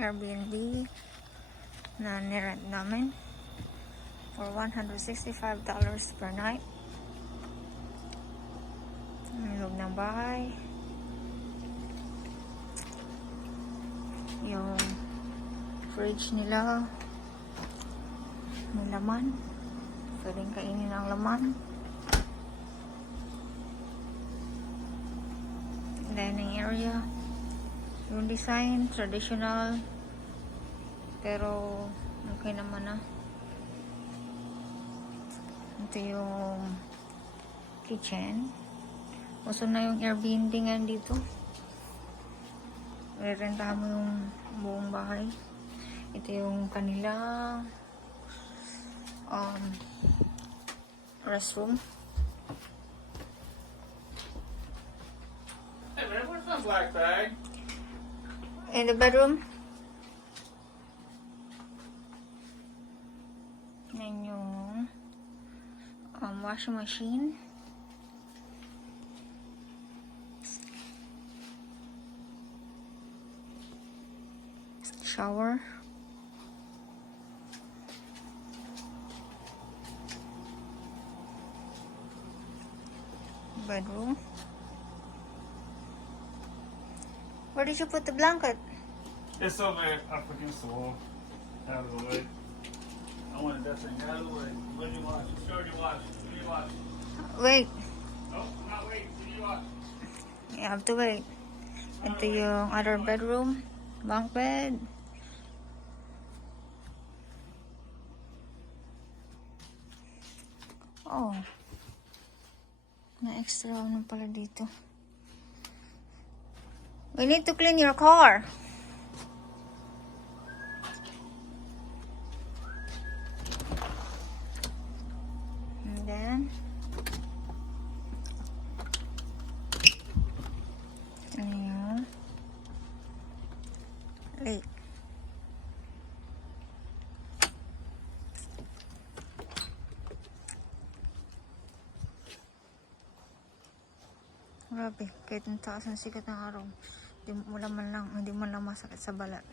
Airbnb na nirent namin for $165 per night. Ang loob ng bahay, yung fridge nila may laman, pwedeng kainin ang laman. Dining area, yung design traditional pero okay naman na. Ito yung kitchen. Uso na yung Airbnb ngayon dito. Rerentahan mo yung buong bahay. Ito yung kanilang restroom. Hey man, where's my black bag? In the bedroom. Yan yung washing machine. Shower. Bedroom. Where did you put the blanket? It's over there up against the wall. Out of the way. I wanted that thing out of the way. What do you watch? Show you watch. What do you watch? Wait. Oh, I'm not waiting. What do you watch? You have to wait. Ito yung other bedroom. Bunk bed. Oh. Na-extra ano pala dito. We need to clean your car. And then ito na yung lake. Grabe, kahit ang taas ng sikat ng araw, hindi mo lang masakit sa balat.